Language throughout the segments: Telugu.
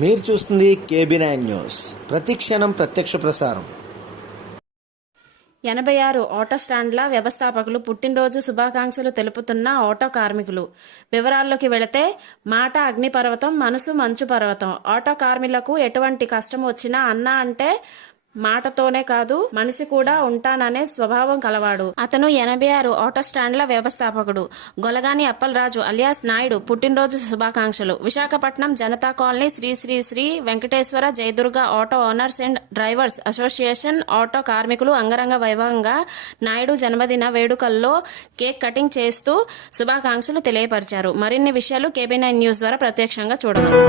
మీరు చూస్తుంది KB9 న్యూస్, ప్రతి క్షణం ప్రత్యక్ష ప్రసారం. 86 ఆటో స్టాండ్ల వ్యవస్థాపకులు పుట్టినరోజు శుభాకాంక్షలు తెలుపుతున్న ఆటో కార్మికులు. వివరాల్లోకి వెళితే, మాట అగ్నిపర్వతం, మనసు మంచు పర్వతం. ఆటో కార్మికులకు ఎటువంటి కష్టం వచ్చినా అన్నా అంటే మాటతోనే కాదు, మనిషి కూడా ఉంటాననే స్వభావం కలవాడు. అతను 86 ఆటో స్టాండ్ల వ్యవస్థాపకుడు గొలగాని అప్పలరాజు అలియాస్ నాయుడు. పుట్టినరోజు శుభాకాంక్షలు. Visakhapatnam Janata colony Sri Sri Sri Venkateswara Jayadurga auto owners and drivers association auto కార్మికులు అంగరంగ వైభవంగా నాయుడు జన్మదిన వేడుకల్లో కేక్ కటింగ్ చేస్తూ శుభాకాంక్షలు తెలియపరిచారు. మరిన్ని విషయాలు KB9 న్యూస్ ద్వారా ప్రత్యక్షంగా చూడగలరు.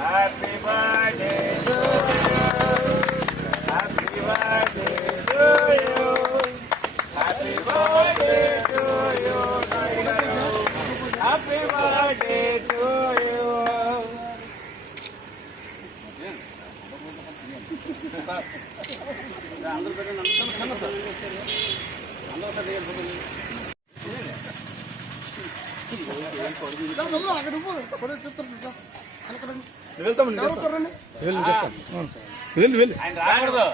Happy birthday to you. Happy birthday to you. Happy birthday to you. Happy birthday to you. రాకూడదు.